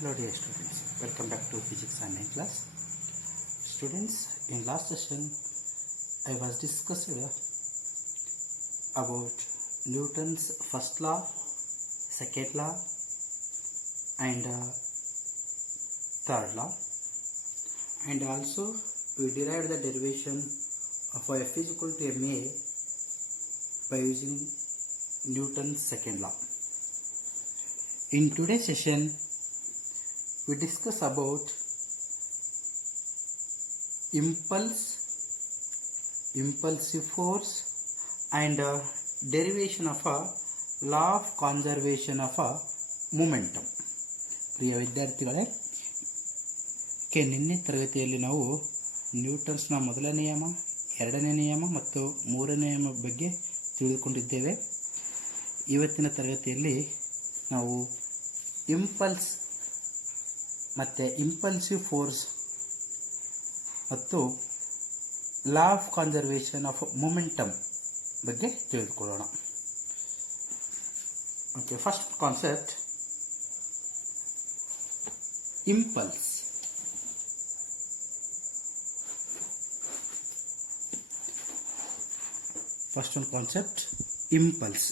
Hello dear students, welcome back to physics online class. Students, in last session I was discussed about Newton's first law, second law and third law, and also we derived the derivation of F is equal to ma by using Newton's second law. In today's session we discuss about impulsive force and derivation of a law of conservation of a momentum. ಪ್ರಿಯ ವಿದ್ಯಾರ್ಥಿಗಳೇ, ನಿನ್ನೆ ತರಗತಿಯಲ್ಲಿ ನಾವು ನ್ಯೂಟನ್ಸ್ನ ಮೊದಲ ನಿಯಮ, ಎರಡನೇ ನಿಯಮ ಮತ್ತು ಮೂರನೇ ನಿಯಮ ಬಗ್ಗೆ ತಿಳಿದುಕೊಂಡಿದ್ದೇವೆ. ಇವತ್ತಿನ ತರಗತಿಯಲ್ಲಿ ನಾವು ಇಂಪಲ್ಸ್ ಮತ್ತು ಇಂಪಲ್ಸಿವ್ ಫೋರ್ಸ್ ಮತ್ತು law of conservation of momentum ಬಗ್ಗೆ ತಿಳಿದುಕೊಳ್ಳೋಣ. Okay, first concept impulse. First ಒಂದು concept impulse,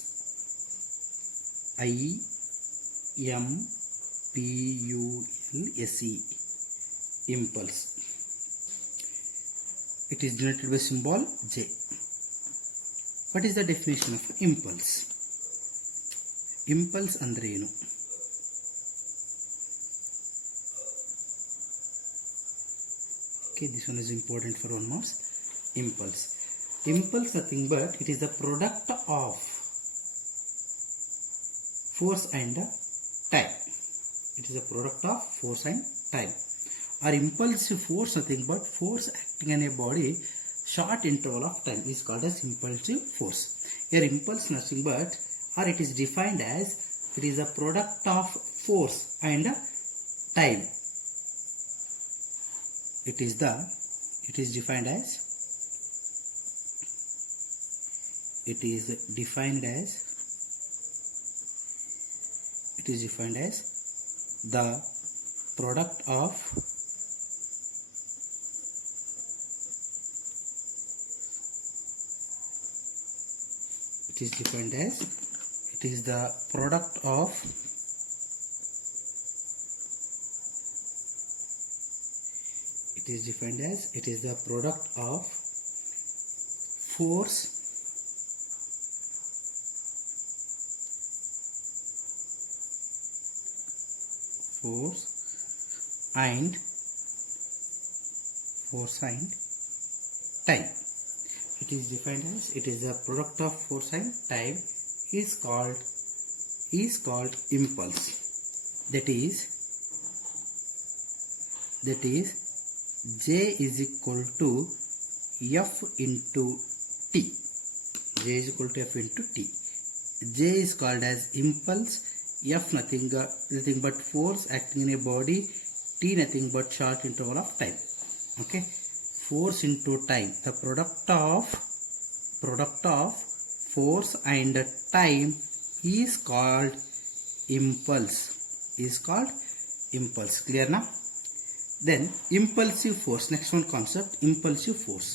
IMPULSE, impulse. It is denoted by symbol J. What is the definition of impulse? Impulse andre ಏನು? Okay, this one is important for 1 marks. Impulse. Impulse nothing but it is the product of force and time. It is a product of force and time. Or impulsive force nothing but force acting on a body short interval of time is called as impulsive force. Here impulse nothing but, or it is defined as, it is a product of force and time. It is defined as the product of force and time. It is defined as, it is the product of force and time is called impulse. That is J is equal to F into T. J is equal to F into T. J is called as impulse. F nothing but force acting in a body. T nothing but short interval of time. Okay, force into time. The product of force and time is called impulse. Clear now? Then impulsive force. Next one concept, impulsive force.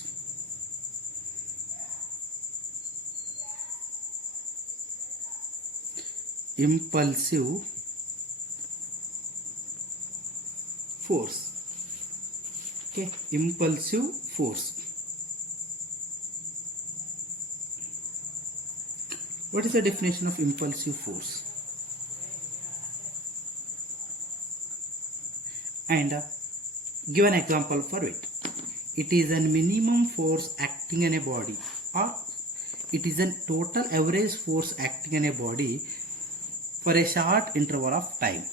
Impulsive force. Okay, impulsive force. What is the definition of impulsive force? And give an example for it. It is a minimum force acting on a body, or it is a total average force acting on a body for a short interval of time.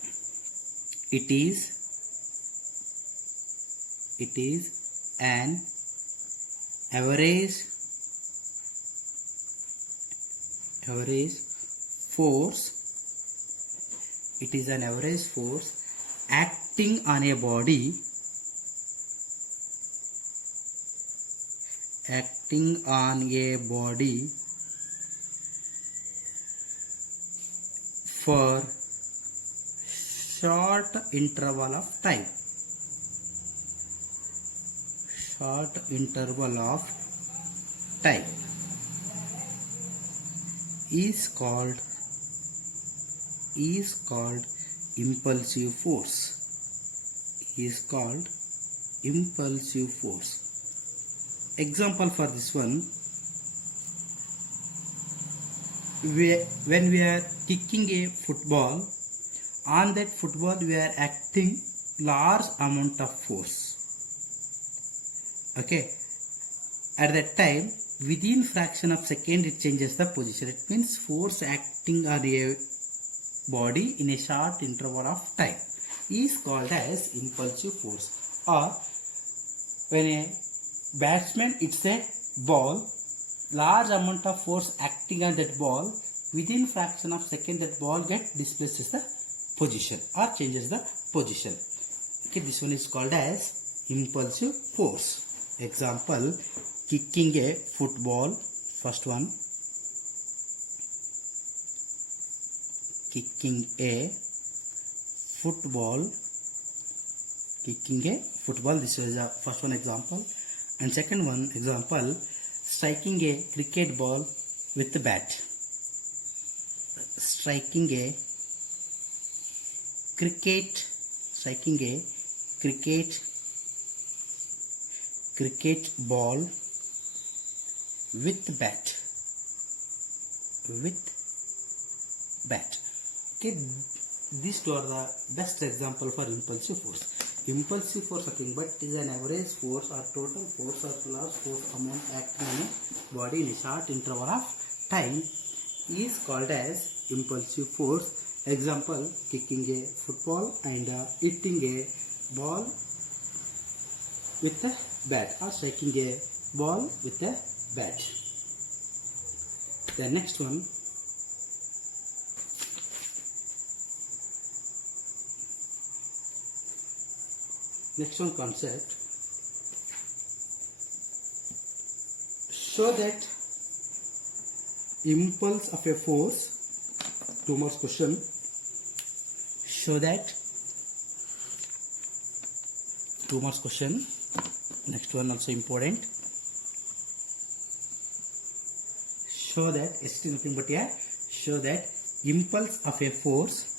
It is an average force. It is an average force acting on a body for short interval of time. Short interval of time is called impulsive force. Is called impulsive force. Example for this one, when we are kicking a football, on that football we are acting large amount of force. Okay, at that time within fraction of second it changes the position. It means force acting on a body in a short interval of time is called as impulsive force. Or when a batsman hits a ball, large amount of force acting on that ball, within fraction of second that ball get displaces the position or changes the position. Okay, this one is called as impulsive force. Example, kicking a football. First one, kicking a football. This is a first one example. And second one example, striking a cricket ball with the bat. Striking a cricket ball with bat. Okay, these two are the best example for impulsive force. Impulsive force nothing but is an average force or total force or large force amount acting on a body in a short interval of time is called as impulsive force. Example, kicking a football and hitting a ball with a bat or striking a ball with a bat. The next one, concept. Show that impulse of a force. 2 more question. Show that. 2 more question. Next one also important. Show that, it's nothing but here. Show that impulse of a force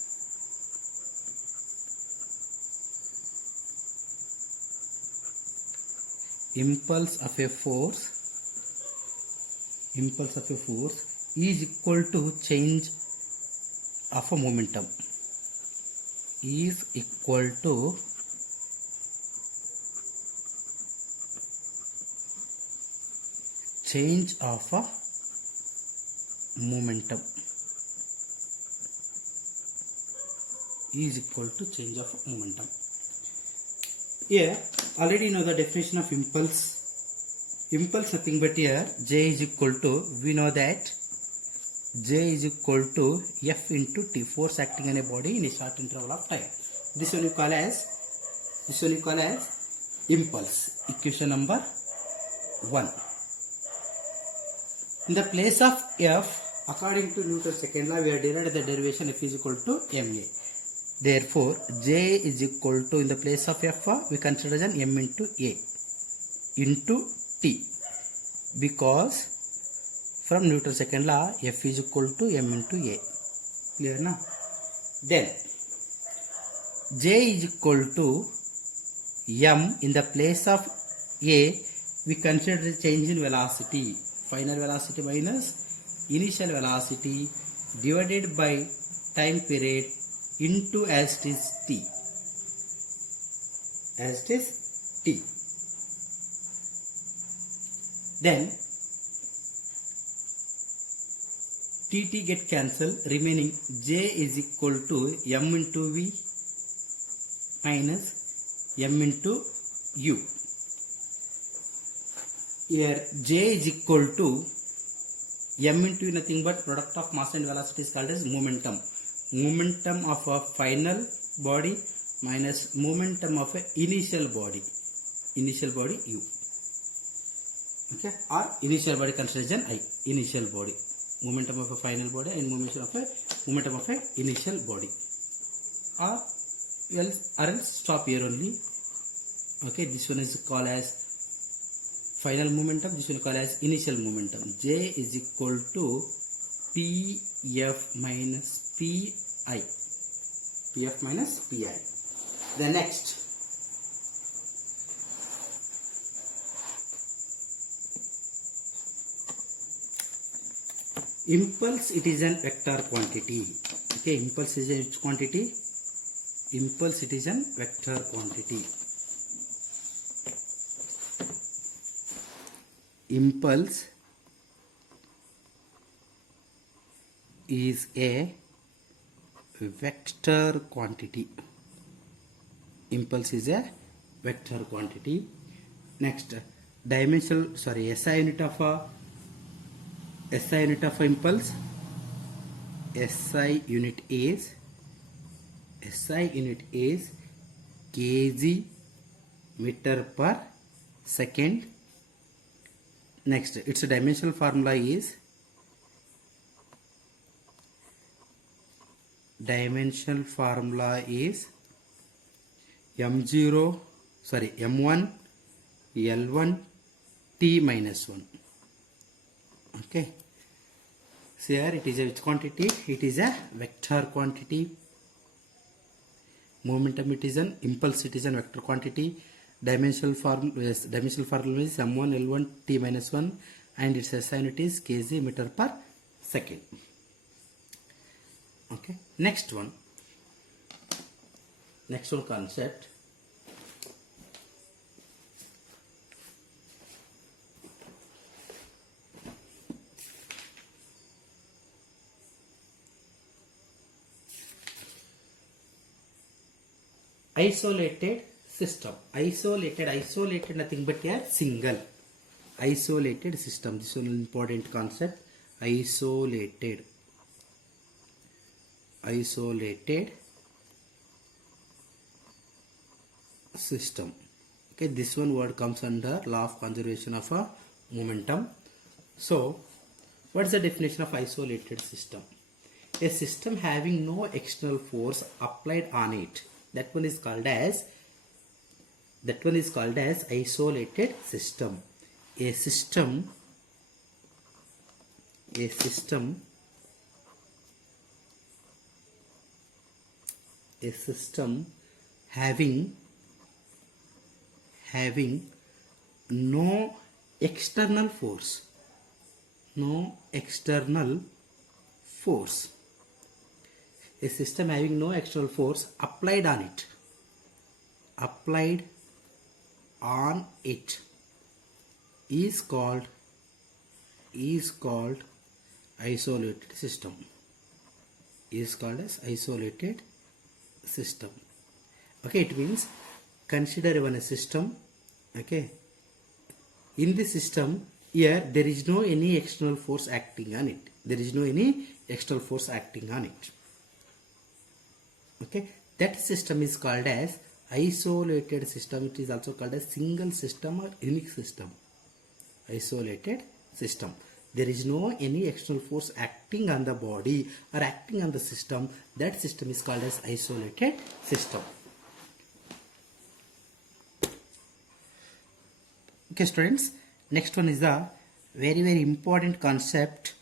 is equal to change of a momentum. Is equal to change of a momentum. Is equal to change of momentum. Here already know the definition of impulse. Impulse nothing but here J is equal to, we know that J is equal to F into T, force acting on a body in a short interval of time. This one you call as impulse. Equation number 1. In the place of F, according to Newton's second law, we have derived the derivation F is equal to ma. Therefore, J is equal to, in the place of F, we consider as an m into a into t, because from Newton's second law, F is equal to m into a. Clear na? Then J is equal to m. In the place of a, we consider the change in velocity. Final velocity minus initial velocity divided by time period into as it is t. Then tt get cancelled, remaining J is equal to m into v minus m into u. Here J is equal to m into u, nothing but product of mass and velocity is called as momentum. Momentum of a final body minus momentum of a initial body u. Okay, or initial body considered I, initial body, momentum of a final body and momentum of a initial body, or else or else stop here only. Okay, this one is called as final momentum, this one is called as initial momentum. J is equal to Pf minus Pi. Pf minus Pi. The next, impulse, it is an vector quantity. Okay, impulse is a which quantity? Impulse, it is an vector quantity. Impulse is a vector quantity. Impulse is a vector quantity. Next, dimensional, sorry, SI unit of impulse. SI unit is kg meter per second. Next, its dimensional formula is M1 L1 T minus 1. Okay. So here it is a which quantity? It is a vector quantity. Momentum, it is an impulse, it is a vector quantity. Dimensional formula is M1 L1 T minus 1 and its SI unit is kg meter per second. Okay. Next one concept. Isolated system. Isolated nothing but a single. Isolated system. This is an important concept. Isolated system. Okay, this one word comes under law of conservation of a momentum. So, what is the definition of isolated system? A system having no external force applied on it. That one is called as isolated system. A system having no external force. A system having no external force applied on it is called isolated system. Is called as isolated system. Okay, it means consider even a system. Okay, in this system here there is no any external force acting on it. Okay, that system is called as isolated system. It is also called as single system or unique system. Isolated system. There is no any external force acting on the body or acting on the system. That system is called as isolated system. Okay, students. Next one is the very important concept.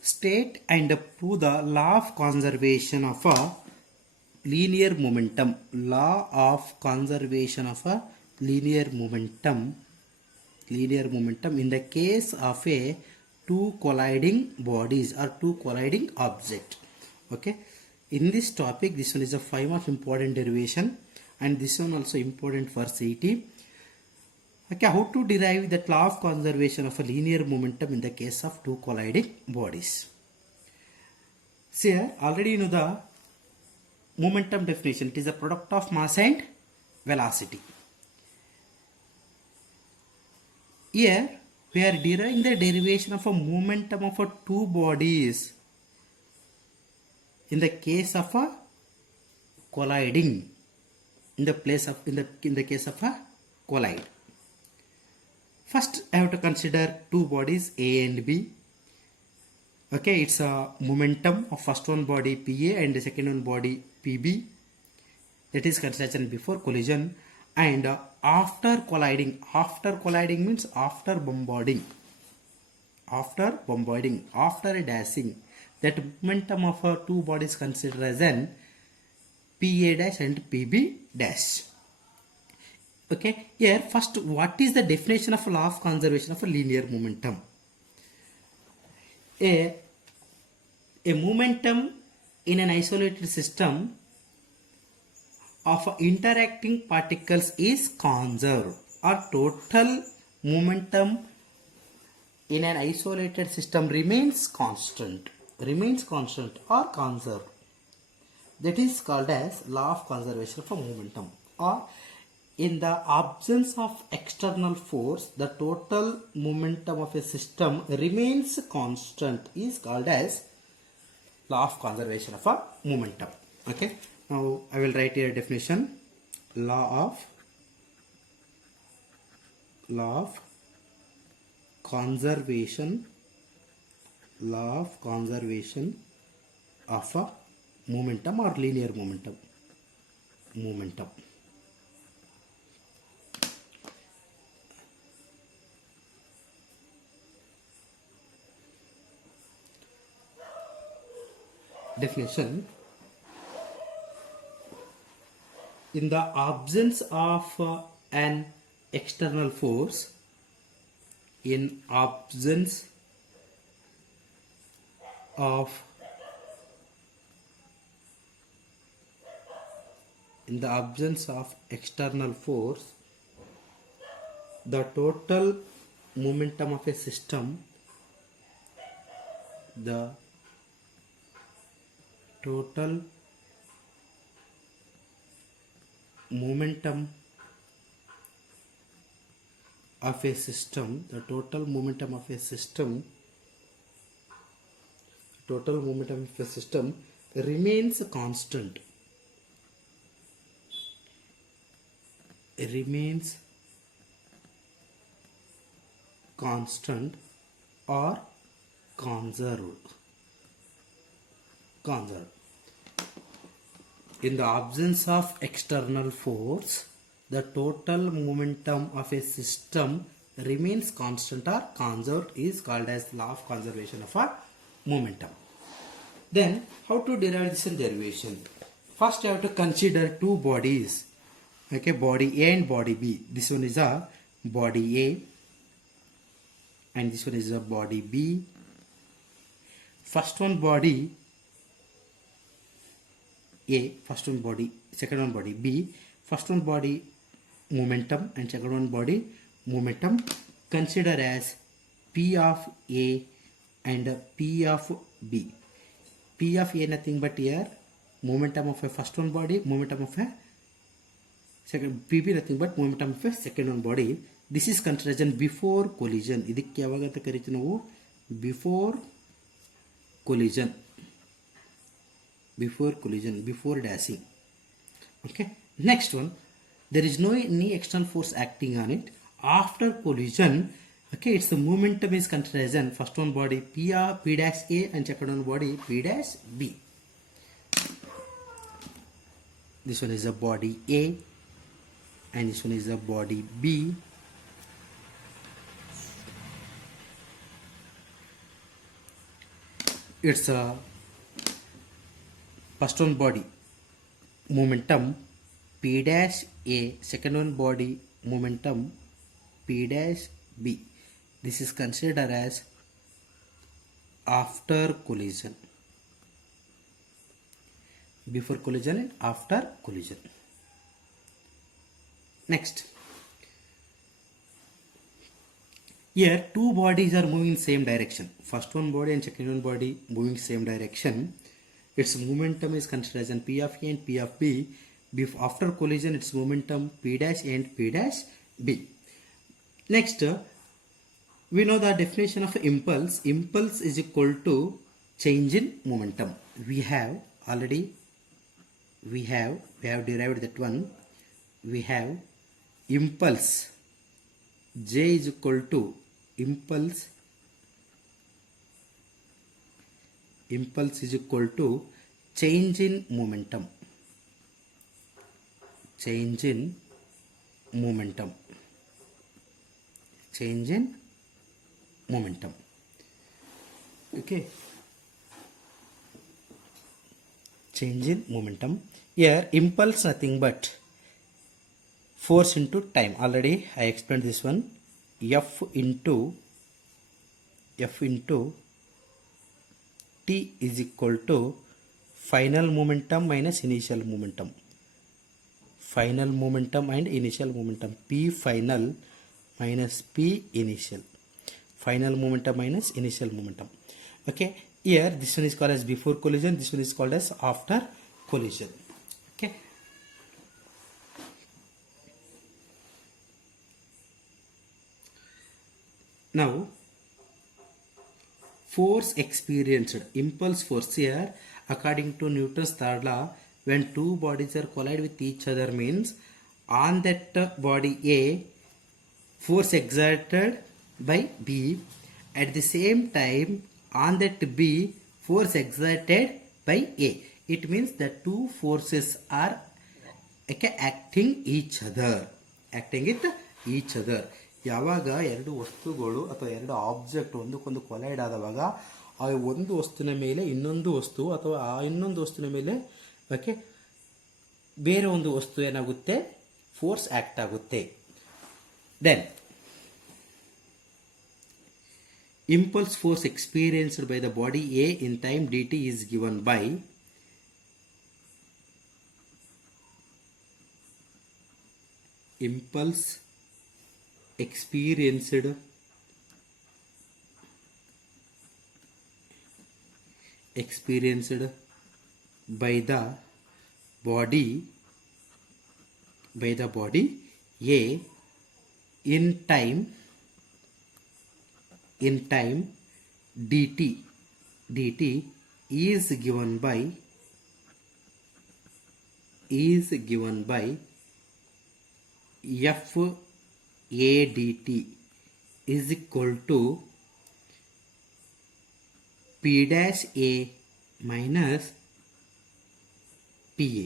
State and prove the law of conservation of a linear momentum. Law of conservation of a linear momentum in the case of a two colliding bodies or two colliding object. Okay, in this topic, this one is a 5 mark important derivation and this one also important for CET. Okay, how to derive that law of conservation of a linear momentum in the case of two colliding bodies. See here, already you know the momentum definition. It is a product of mass and velocity. Here we are deriving the derivation of a momentum of a two bodies in the case of a colliding. In the case of a collide. First, I have to consider two bodies A and B. Okay, it's a momentum of first one body PA and the second one body PB. that is considered before collision, and after colliding. After colliding means after bombarding, after dashing, that momentum of two bodies considered as an PA dash and PB dash. Okay, here first, what is the definition of law of conservation of a linear momentum? A momentum in an isolated system of interacting particles is conserved, or total momentum in an isolated system remains constant or conserved. That is called as law of conservation of a momentum. Or in the absence of external force, the total momentum of a system remains constant is called as law of conservation of a momentum. Okay, now I will write here definition. Law of conservation of a momentum or linear momentum. Definition: in the absence of an external force, in absence of external force, the total momentum of a system, total momentum of a system remains constant or conserved. In the absence of external force, the total momentum of a system remains constant or conserved is called as law of conservation of a momentum. Then how to derive this derivation? First you have to consider two bodies. Okay, body A and body B. This one is a body A and this one is a body B. First one body A, first one body, second one body B. First one body momentum and second one body momentum. Consider as P of A and P of B. P of A nothing but here momentum of a first one body, momentum of a second, PB nothing but momentum of a second one body. This is considered as before collision. ಇದಕ್ಕೆ ಯಾವಾಗ ಅಂತ ಕರೀತೀವಿ ನಾವು? Before collision, before dashing. Okay, next one, there is no any external force acting on it. After collision, okay, it's the momentum is considered as first one body P dash A and second one body P dash B. This one is a body A and this one is a body B. It's a first one body momentum P dash A, second one body momentum P dash B. This is considered as after collision, before collision and after collision. Next, here two bodies are moving in same direction. First one body and second one body moving same direction. Its momentum is considered as P of A and P of B. After collision, its momentum P dash A and P dash B. Next, we know the definition of impulse. Impulse is equal to change in momentum. We have derived that one. We have impulse J is equal to impulse is equal to change in momentum. change in momentum, change in momentum. Okay, change in momentum. Here impulse nothing but force into time. Already I explained this one. F into t is equal to final momentum minus initial momentum. Final momentum and initial momentum. P final minus P initial. Final momentum minus initial momentum. Okay, here this one is called as before collision, this one is called as after collision. Okay, now force experienced, impulse force. Here according to Newton's third law, when two bodies are collide with each other means on that body A, force exerted by B, at the same time on that B, force exerted by A. It means the two forces are acting each other, acting with each other. ಯಾವಾಗ ಎರಡು ವಸ್ತುಗಳು ಅಥವಾ ಎರಡು object ಒಂದಕ್ಕೊಂದು collide ಆದವಾಗ ಆ ಒಂದು ವಸ್ತುವಿನ ಮೇಲೆ ಇನ್ನೊಂದು ವಸ್ತು ಅಥವಾ ಆ ಇನ್ನೊಂದು ವಸ್ತುವಿನ ಮೇಲೆ ಓಕೆ ಬೇರೆ ಒಂದು ವಸ್ತು ಏನಾಗುತ್ತೆ, ಫೋರ್ಸ್ ಆಕ್ಟ್ ಆಗುತ್ತೆ. Then impulse force experienced by the body A in time dt is given by impulse experienced by the body A in time dt is given by f a dt is equal to p dash a minus pa.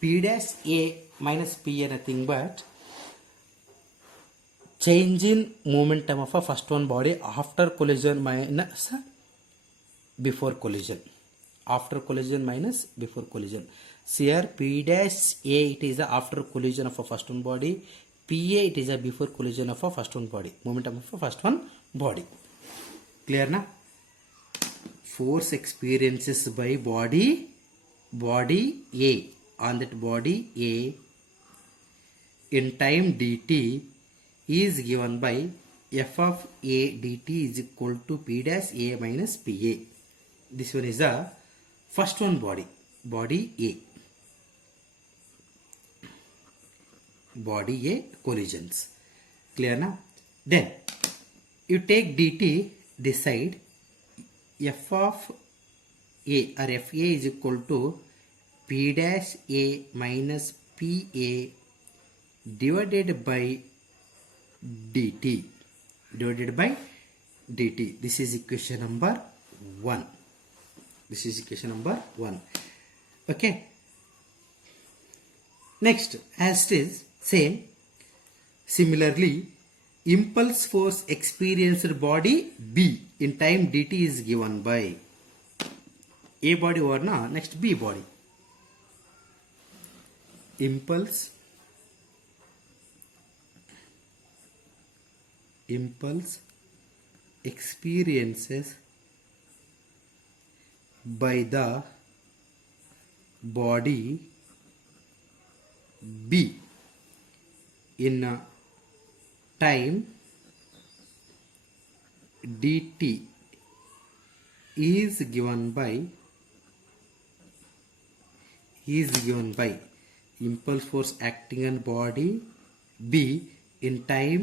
P dash a minus pa nothing but change in momentum of a first one body after collision minus before collision. After collision minus before collision. See here P dash A, it is a after collision of a first one body. PA, it is a before collision of a first one body. Momentum of a first one body. Clear na? Force experiences by body A, on that body A in time dt is given by f of a dt is equal to p dash a minus pa. This one is the first one body A. Body A collisions. Clear na? Then you take dt this side, f of a or fa is equal to p dash a minus pa divided by dt. This is equation number 1. Okay, next as it is same, similarly impulse force experienced body B in time dt is given by A body or na, next B body. Impulse experiences by the body B in time dt is given by impulse force acting on body B in time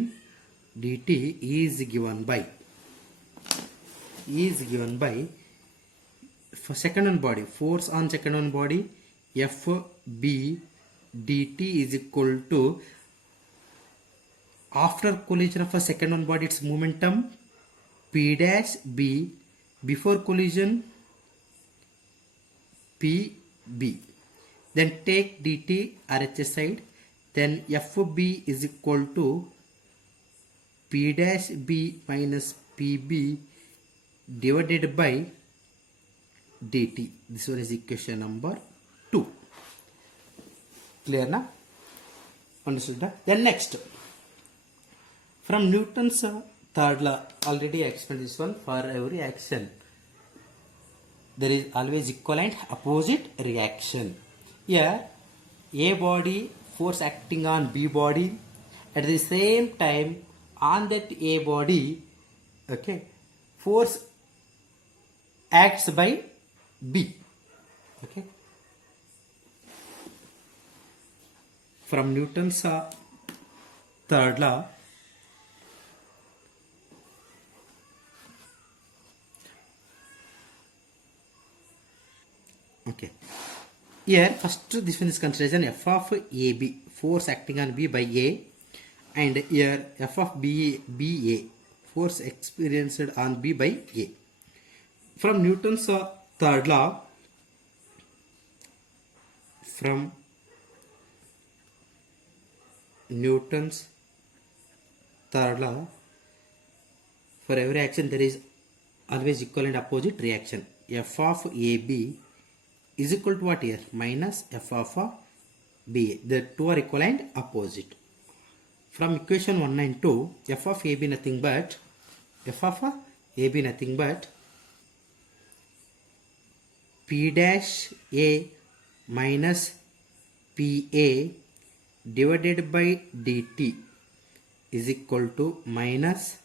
dt is given by for second one body, force on second one body f b dt is equal to after collision of a second one body its momentum p dash b, before collision p b. then take dt RHS side, then FB is equal to P dash B minus PB divided by dt. This one is equation number 2. Clear na? Understood that? Then next, from Newton's third law, already I explained this one. For every action there is always equivalent opposite reaction. Here A body force acting on B body, at the same time on that A body, okay, force acts by B. Okay, from Newton's third law, okay, here first this one is considered as an f of AB, force acting on B by A, and here f of BA, force experienced on B by A. From Newton's third law, from Newton's third law, for every action there is always equal and opposite reaction. F of AB is equal to what here? Minus f of BA. The two are equal and opposite. From equation 1 and 2, f of AB nothing but P dash A minus PA divided by dt is equal to minus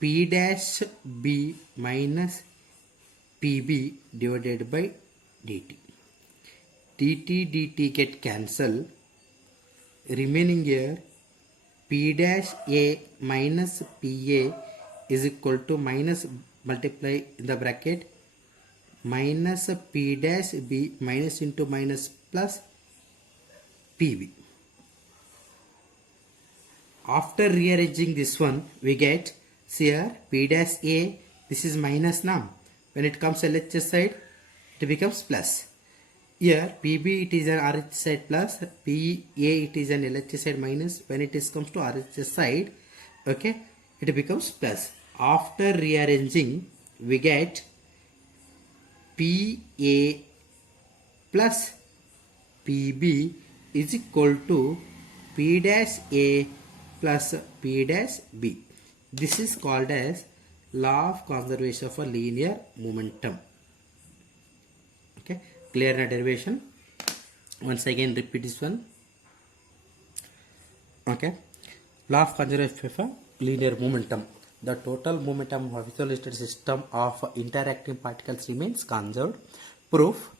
P dash B minus PB divided by dt. dt get cancelled, remaining here P dash A minus PA is equal to minus, multiply in the bracket, minus P dash B minus into minus plus PB. After rearranging this one, we get, see here P dash A, this is minus now. When it comes LHS side, it becomes plus. Here PB it is an RHS side plus, PA it is an LHS side minus. When it is comes to RHS side, okay, it becomes plus. After rearranging, we get PA plus PB is equal to P dash A plus P dash B. This is called as law of conservation of a linear momentum. Okay, clear na derivation? Once again repeat this one. Okay, law of conservation of a linear momentum. The total momentum of a isolated system of interacting particles remains conserved. Proof: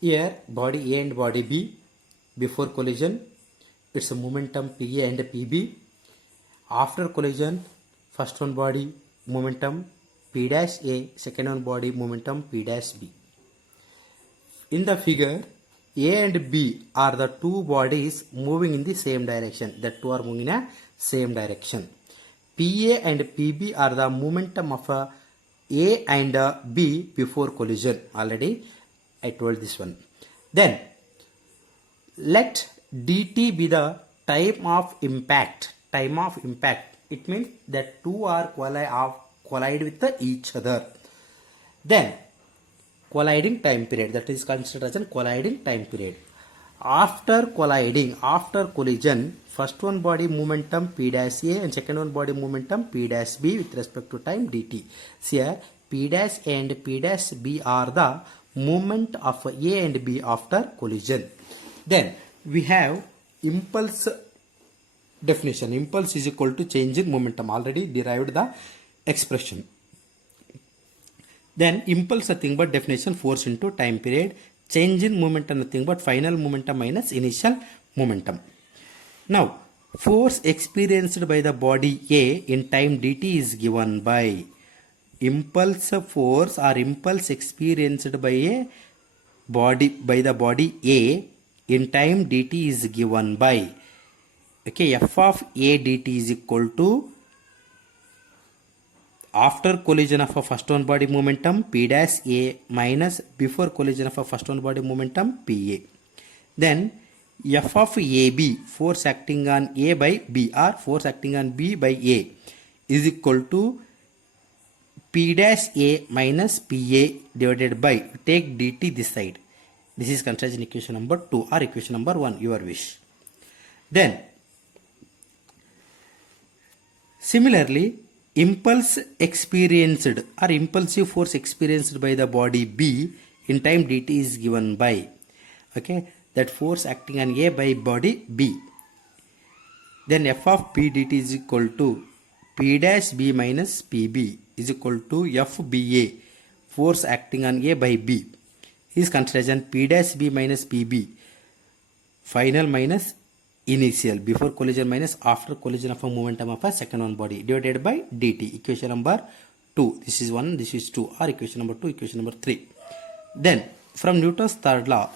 here body A and body B, before collision it's a momentum PA and PB. After collision, first one body momentum P dash A, second one body momentum P dash B. In the figure, A and B are the two bodies moving in the same direction. The two are moving in a same direction. PA and PB are the momentum of A and B before collision. Already I told this one. Then let dt be the time of impact. Time of impact. It means that two are collide with each other. Then colliding time period, that is considered as a colliding time period. After colliding, after collision, first one body momentum P dash A and second one body momentum P dash B with respect to time dt. See here P dash A and P dash B are the movement of A and B after collision. Then we have impulse definition. Impulse is equal to change in momentum. Already derived the expression. Then impulse nothing but definition, force into time period. Change in momentum nothing but final momentum minus initial momentum. Now force experienced by the body A in time dt is given by impulse force or impulse experienced by a body the body A in time dt is given by, okay, f of A dt is equal to after collision of a first one body momentum P dash A minus before collision of a first one body momentum PA. Then F of AB, force acting on A by B or force acting on B by A, is equal to P dash A minus PA divided by, take dt this side. This is considered in equation number 2 or equation number 1, your wish. Then similarly, impulse experienced or impulsive force experienced by the body B in time dt is given by, okay, that force acting on A by body B. Then f of P dt is equal to P dash B minus PB is equal to FBA, force acting on A by B, is considered as P dash B minus PB, final minus initial, before collision minus after collision of a momentum of a second one body, divided by dt, equation number 2. This is 1, this is 2, or equation number 2, equation number 3. Then from Newton's third law,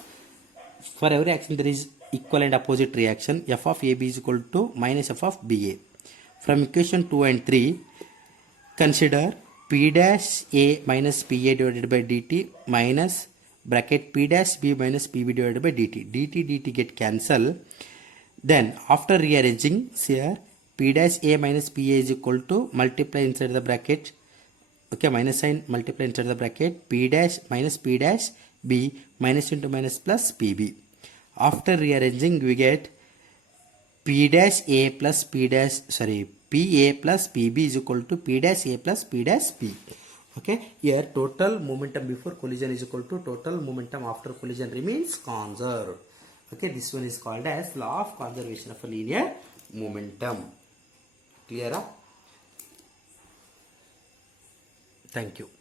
for every action there is equal and opposite reaction. F of AB is equal to minus F of BA. From equation 2 and 3, consider P dash A minus PA divided by dt minus bracket P dash B minus PB divided by dt. dt get cancel. Then after rearranging here, P dash A minus PA is equal to multiply inside the bracket, okay, minus sign, multiply inside the bracket P dash minus P dash B minus into minus plus PB. After rearranging we get P dash A plus P dash, sorry, PA plus PB is equal to P dash A plus P dash B. Okay, here total momentum before collision is equal to total momentum after collision remains conserved. Okay, this one is called as law of conservation of a linear momentum. Clear up? Thank you.